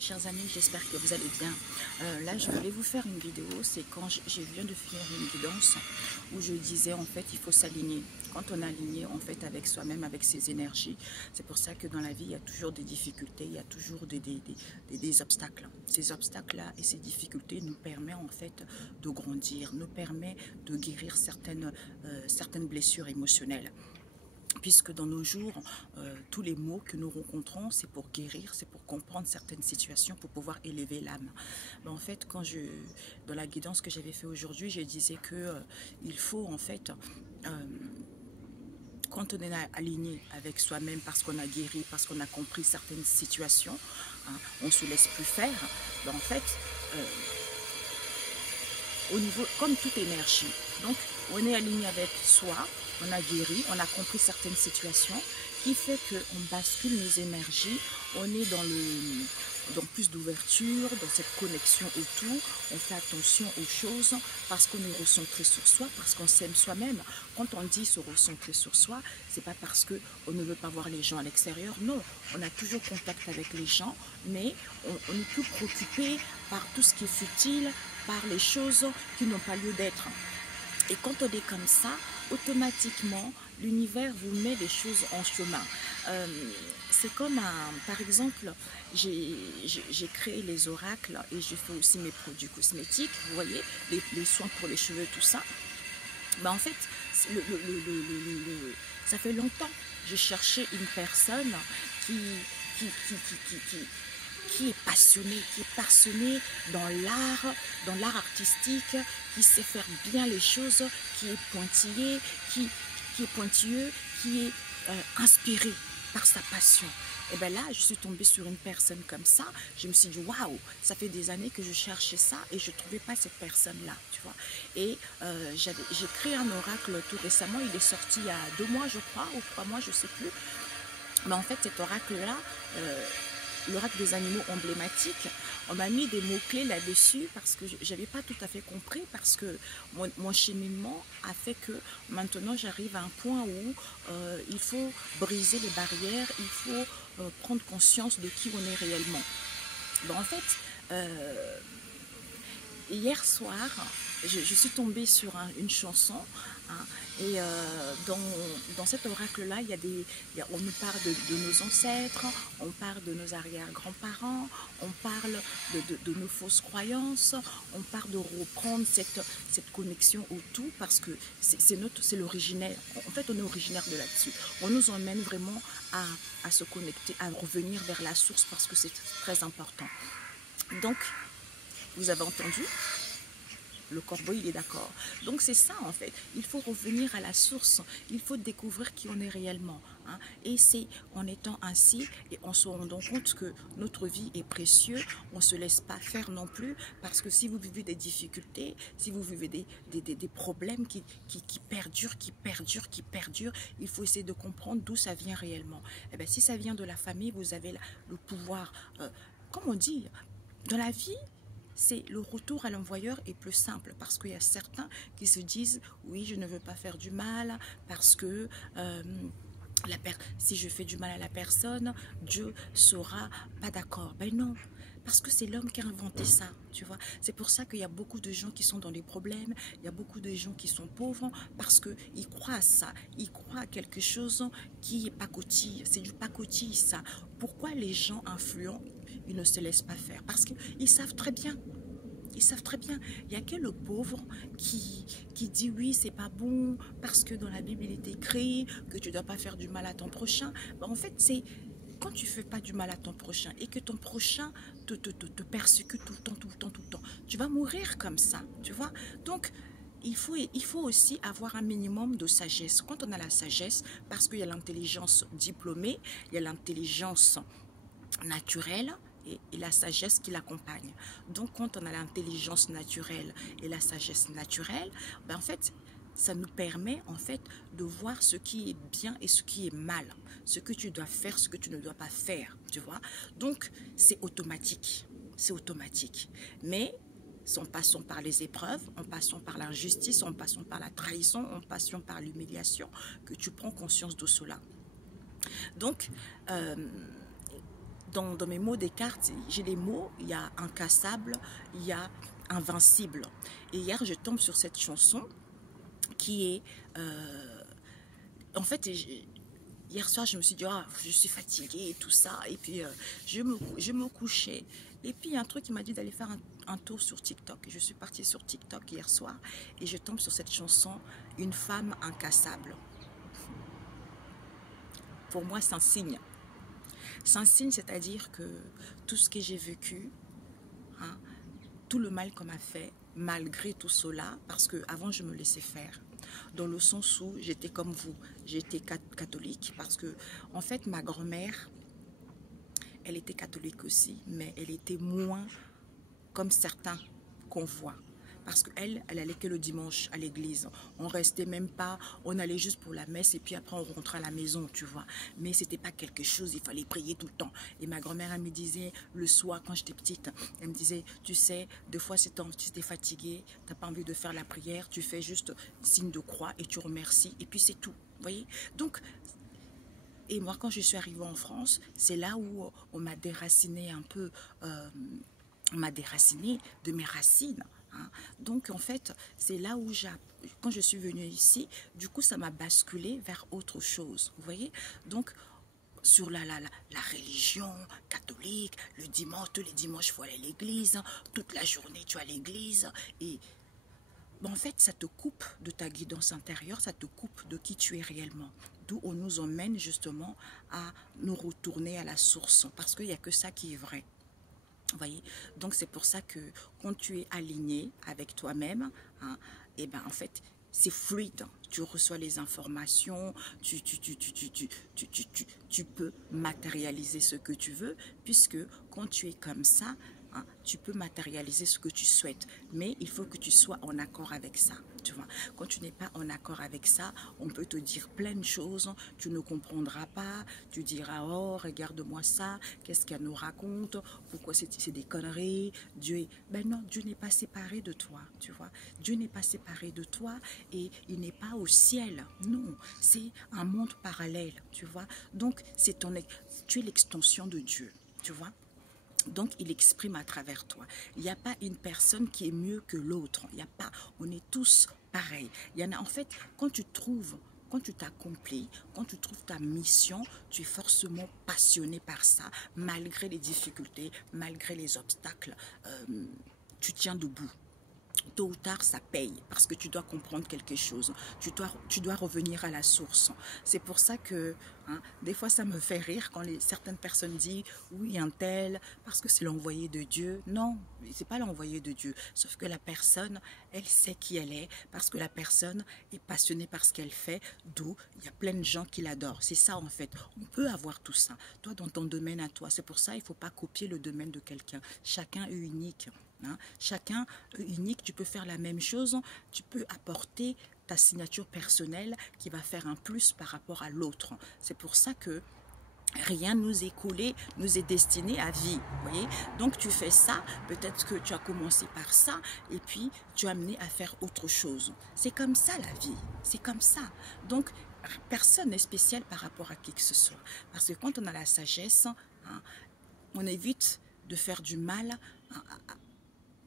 Chers amis, j'espère que vous allez bien. Là, je voulais vous faire une vidéo. C'est quand je viens de finir une guidance où je disais en fait il faut s'aligner. Quand on est aligné en fait avec soi-même, avec ses énergies, c'est pour ça que dans la vie il y a toujours des difficultés, il y a toujours des obstacles. Ces obstacles-là et ces difficultés nous permettent en fait de grandir, nous permettent de guérir certaines blessures émotionnelles. Puisque dans nos jours, tous les maux que nous rencontrons, c'est pour guérir, c'est pour comprendre certaines situations, pour pouvoir élever l'âme. En fait, dans la guidance que j'avais fait aujourd'hui, je disais que il faut en fait, quand on est aligné avec soi-même, parce qu'on a guéri, parce qu'on a compris certaines situations, hein, on ne se laisse plus faire. En fait, au niveau, comme toute énergie. Donc, on est aligné avec soi, on a guéri, on a compris certaines situations, qui fait qu'on bascule nos énergies, on est dans plus d'ouverture, dans cette connexion au tout, on fait attention aux choses parce qu'on est recentré sur soi, parce qu'on s'aime soi-même. Quand on dit se recentrer sur soi, c'est pas parce qu'on ne veut pas voir les gens à l'extérieur, non, on a toujours contact avec les gens, mais on est plus préoccupé par tout ce qui est futile, par les choses qui n'ont pas lieu d'être. Et quand on est comme ça, automatiquement, l'univers vous met des choses en chemin. C'est comme par exemple, j'ai créé les oracles et j'ai fait aussi mes produits cosmétiques, vous voyez, les soins pour les cheveux, tout ça. En fait, ça fait longtemps que j'ai cherché une personne qui, qui, qui, qui, qui, qui est passionné dans l'art artistique, qui sait faire bien les choses, qui est pointillé, qui est pointilleux, qui est inspiré par sa passion. Et bien là, je suis tombée sur une personne comme ça. Je me suis dit, waouh, ça fait des années que je cherchais ça et je ne trouvais pas cette personne-là, tu vois. Et j'ai créé un oracle tout récemment. Il est sorti il y a 2 mois, je crois, ou 3 mois, je ne sais plus. Mais en fait, cet oracle-là, l'oracle des animaux emblématiques, on m'a mis des mots-clés là-dessus parce que je n'avais pas tout à fait compris, parce que mon cheminement a fait que maintenant j'arrive à un point où il faut briser les barrières, il faut prendre conscience de qui on est réellement. En fait, hier soir, je suis tombée sur une chanson, hein, et dans cet oracle-là, on nous parle de nos ancêtres, on parle de nos arrière-grands-parents, on parle de nos fausses croyances, on parle de reprendre cette connexion au tout, parce que c'est l'originaire. En fait, on est originaire de là-dessus. On nous emmène vraiment à se connecter, à revenir vers la source, parce que c'est très important. Donc, vous avez entendu? Le corbeau, il est d'accord. Donc c'est ça en fait. Il faut revenir à la source. Il faut découvrir qui on est réellement. Hein. Et c'est en étant ainsi et en se rendant compte que notre vie est précieuse, on ne se laisse pas faire non plus. Parce que si vous vivez des difficultés, si vous vivez des problèmes qui perdurent, il faut essayer de comprendre d'où ça vient réellement. Et bien, si ça vient de la famille, vous avez le pouvoir, comme on dit, dans la vie, c'est le retour à l'envoyeur est plus simple, parce qu'il y a certains qui se disent oui, je ne veux pas faire du mal parce que si je fais du mal à la personne, Dieu sera pas d'accord. Ben non, parce que c'est l'homme qui a inventé ça, tu vois. C'est pour ça qu'il y a beaucoup de gens qui sont dans des problèmes, il y a beaucoup de gens qui sont pauvres, parce qu'ils croient à ça, ils croient à quelque chose qui est pacotille, c'est du pacotille ça. Pourquoi les gens influents, ils ne se laissent pas faire? Parce qu'ils savent très bien. Ils savent très bien. Il n'y a que le pauvre qui dit oui, c'est pas bon, parce que dans la Bible, il est écrit que tu ne dois pas faire du mal à ton prochain. En fait, c'est quand tu ne fais pas du mal à ton prochain et que ton prochain te persécute tout le temps, tu vas mourir comme ça, tu vois. Donc, il faut aussi avoir un minimum de sagesse. Quand on a la sagesse, parce qu'il y a l'intelligence diplômée, il y a l'intelligence naturelle, et la sagesse qui l'accompagne. Donc quand on a l'intelligence naturelle et la sagesse naturelle, en fait, ça nous permet en fait de voir ce qui est bien et ce qui est mal, ce que tu dois faire, ce que tu ne dois pas faire, tu vois. Donc c'est automatique, mais en passant par les épreuves, en passant par l'injustice, en passant par la trahison, en passant par l'humiliation, que tu prends conscience de cela. Donc dans mes mots des cartes, j'ai les mots, il y a incassable, il y a invincible. Et hier, je tombe sur cette chanson qui est... en fait, hier soir, je me suis dit, ah, je suis fatiguée et tout ça. Et puis, je me couchais. Et puis, il y a un truc qui m'a dit d'aller faire un tour sur TikTok. Je suis partie sur TikTok hier soir et je tombe sur cette chanson, Une femme incassable. Pour moi, c'est un signe. C'est un signe, c'est-à-dire que tout ce que j'ai vécu, hein, tout le mal qu'on m'a fait, malgré tout cela, parce qu'avant je me laissais faire, dans le sens où j'étais comme vous, j'étais catholique, parce que en fait ma grand-mère, elle était catholique aussi, mais elle était moins comme certains qu'on voit. Parce qu'elle, elle allait que le dimanche à l'église. On restait même pas, on allait juste pour la messe et puis après on rentrait à la maison, tu vois. Mais c'était pas quelque chose, il fallait prier tout le temps. Et ma grand-mère, elle me disait, le soir quand j'étais petite, elle me disait, tu sais, des fois si tu es fatigué, t'as pas envie de faire la prière, tu fais juste signe de croix et tu remercies et puis c'est tout. Vous voyez? Donc, et moi quand je suis arrivée en France, c'est là où on m'a déraciné un peu, on m'a déraciné de mes racines. Hein. Donc en fait, c'est là où quand je suis venue ici, du coup ça m'a basculé vers autre chose. Vous voyez? Donc sur la religion catholique, le dimanche, tous les dimanches, il faut aller à l'église, toute la journée tu es à l'église. Et en fait, ça te coupe de ta guidance intérieure, ça te coupe de qui tu es réellement. D'où on nous emmène justement à nous retourner à la source, parce qu'il n'y a que ça qui est vrai. Vous voyez, donc c'est pour ça que quand tu es aligné avec toi-même, hein, et ben en fait c'est fluide. Tu reçois les informations, tu peux matérialiser ce que tu veux, puisque quand tu es comme ça, hein, tu peux matérialiser ce que tu souhaites, mais il faut que tu sois en accord avec ça. Tu vois, quand tu n'es pas en accord avec ça, on peut te dire plein de choses, tu ne comprendras pas, tu diras oh regarde-moi ça, qu'est-ce qu'elle nous raconte, pourquoi c'est des conneries, Dieu est... Ben non, Dieu n'est pas séparé de toi, tu vois, Dieu n'est pas séparé de toi et il n'est pas au ciel, non, c'est un monde parallèle, tu vois, donc tu es l'extension de Dieu, tu vois. Donc, il exprime à travers toi. Il n'y a pas une personne qui est mieux que l'autre. Il n'y a pas. On est tous pareils. Il y en a, en fait, quand tu t'accomplis, quand tu trouves ta mission, tu es forcément passionné par ça, malgré les difficultés, malgré les obstacles. Tu tiens debout. Tôt ou tard, ça paye parce que tu dois comprendre quelque chose. Tu dois revenir à la source. C'est pour ça que hein, des fois, ça me fait rire quand certaines personnes disent oui, un tel, parce que c'est l'envoyé de Dieu. Non, c'est pas l'envoyé de Dieu. Sauf que la personne, elle sait qui elle est parce que la personne est passionnée par ce qu'elle fait. D'où il y a plein de gens qui l'adorent. C'est ça en fait. On peut avoir tout ça. Toi, dans ton domaine à toi. C'est pour ça il ne faut pas copier le domaine de quelqu'un. Chacun est unique. Hein. Chacun unique, tu peux faire la même chose, tu peux apporter ta signature personnelle qui va faire un plus par rapport à l'autre. C'est pour ça que rien nous est collé, nous est destiné à vie. Voyez, donc tu fais ça, peut-être que tu as commencé par ça et puis tu as amené à faire autre chose. C'est comme ça la vie, c'est comme ça. Donc personne n'est spécial par rapport à qui que ce soit. Parce que quand on a la sagesse, hein, on évite de faire du mal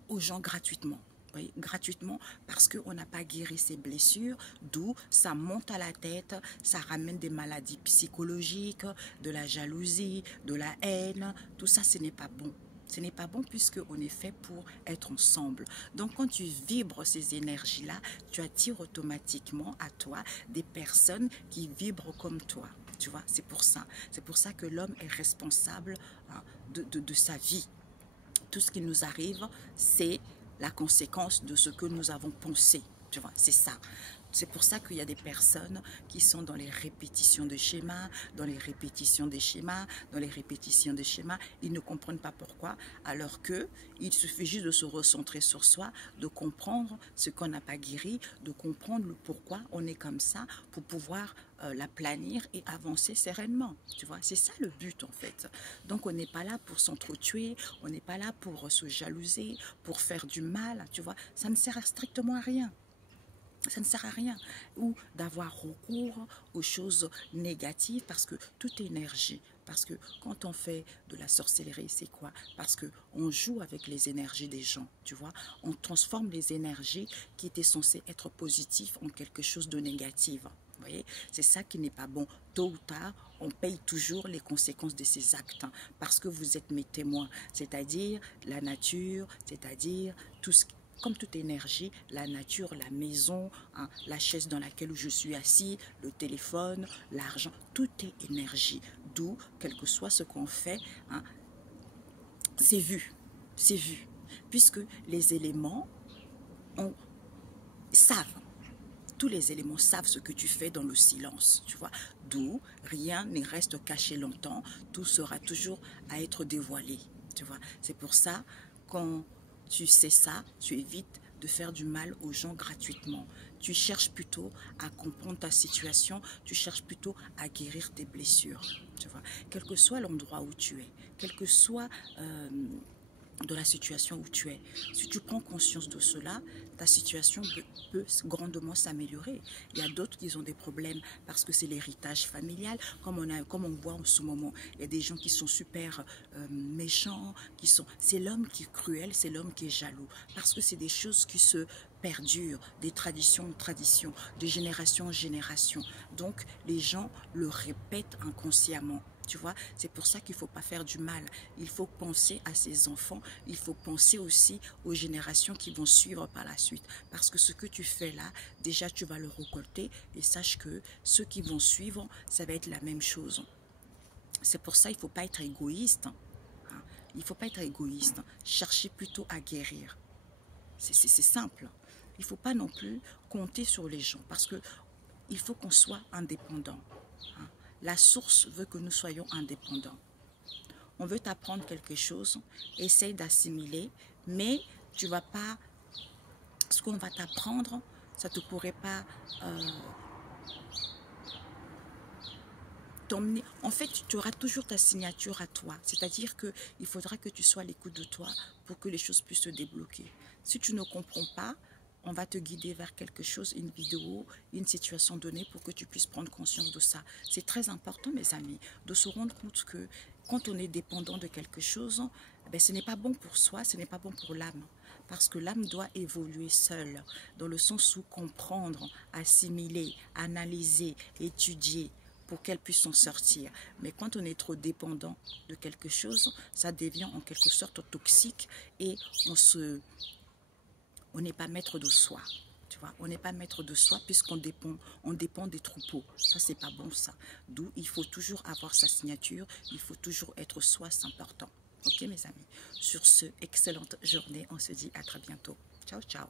aux gens gratuitement. Oui, gratuitement parce qu'on n'a pas guéri ses blessures, d'où ça monte à la tête, ça ramène des maladies psychologiques, de la jalousie, de la haine, tout ça ce n'est pas bon. Ce n'est pas bon puisqu'on est fait pour être ensemble. Donc quand tu vibres ces énergies-là, tu attires automatiquement à toi des personnes qui vibrent comme toi. Tu vois, c'est pour ça. C'est pour ça que l'homme est responsable hein, de sa vie. Tout ce qui nous arrive, c'est la conséquence de ce que nous avons pensé. Tu vois, c'est ça. C'est pour ça qu'il y a des personnes qui sont dans les répétitions de schémas, dans les répétitions des schémas, dans les répétitions des schémas. Ils ne comprennent pas pourquoi, alors qu'il suffit juste de se recentrer sur soi, de comprendre ce qu'on n'a pas guéri, de comprendre le pourquoi on est comme ça pour pouvoir la planir et avancer sereinement. Tu vois, c'est ça le but en fait. Donc on n'est pas là pour s'entretuer, on n'est pas là pour se jalouser, pour faire du mal, tu vois. Ça ne sert strictement à rien. Ça ne sert à rien. Ou d'avoir recours aux choses négatives parce que tout est énergie. Parce que quand on fait de la sorcellerie, c'est quoi? Parce qu'on joue avec les énergies des gens, tu vois. On transforme les énergies qui étaient censées être positives en quelque chose de négatif. Vous voyez, c'est ça qui n'est pas bon. Tôt ou tard, on paye toujours les conséquences de ces actes, hein, parce que vous êtes mes témoins, c'est-à-dire la nature, c'est-à-dire tout ce qui comme toute énergie, la nature, la maison, hein, la chaise dans laquelle je suis assis, le téléphone, l'argent, tout est énergie. D'où, quel que soit ce qu'on fait, hein, c'est vu, c'est vu. Puisque les éléments on, savent, tous les éléments savent ce que tu fais dans le silence, tu vois. D'où rien ne reste caché longtemps, tout sera toujours à être dévoilé, tu vois. C'est pour ça, quand tu sais ça, tu évites de faire du mal aux gens gratuitement. Tu cherches plutôt à comprendre ta situation, tu cherches plutôt à guérir tes blessures, tu vois. Quel que soit l'endroit où tu es, quel que soit de la situation où tu es. Si tu prends conscience de cela, ta situation peut grandement s'améliorer. Il y a d'autres qui ont des problèmes parce que c'est l'héritage familial, comme on voit en ce moment. Il y a des gens qui sont super méchants, c'est l'homme qui est cruel, c'est l'homme qui est jaloux, parce que c'est des choses qui se perdurent, des traditions en tradition, de génération en génération. Donc, les gens le répètent inconsciemment. Tu vois, c'est pour ça qu'il ne faut pas faire du mal. Il faut penser à ses enfants. Il faut penser aussi aux générations qui vont suivre par la suite. Parce que ce que tu fais là, déjà tu vas le récolter. Et sache que ceux qui vont suivre, ça va être la même chose. C'est pour ça qu'il ne faut pas être égoïste. Il ne faut pas être égoïste. Chercher plutôt à guérir. C'est simple. Il ne faut pas non plus compter sur les gens. Parce qu'il faut qu'on soit indépendant. La source veut que nous soyons indépendants. On veut t'apprendre quelque chose, essaye d'assimiler, mais tu vas pas, ce qu'on va t'apprendre, ça ne te pourrait pas t'emmener. En fait, tu auras toujours ta signature à toi, c'est-à-dire qu'il faudra que tu sois à l'écoute de toi pour que les choses puissent se débloquer. Si tu ne comprends pas, on va te guider vers quelque chose, une vidéo, une situation donnée pour que tu puisses prendre conscience de ça. C'est très important, mes amis, de se rendre compte que quand on est dépendant de quelque chose, ben, ce n'est pas bon pour soi, ce n'est pas bon pour l'âme. Parce que l'âme doit évoluer seule, dans le sens où comprendre, assimiler, analyser, étudier, pour qu'elle puisse s'en sortir. Mais quand on est trop dépendant de quelque chose, ça devient en quelque sorte toxique et on n'est pas maître de soi. Tu vois, on n'est pas maître de soi puisqu'on dépend des troupeaux. Ça, c'est pas bon, ça. D'où il faut toujours avoir sa signature, il faut toujours être soi, c'est important. Ok, mes amis? Sur ce, excellente journée. On se dit à très bientôt. Ciao, ciao.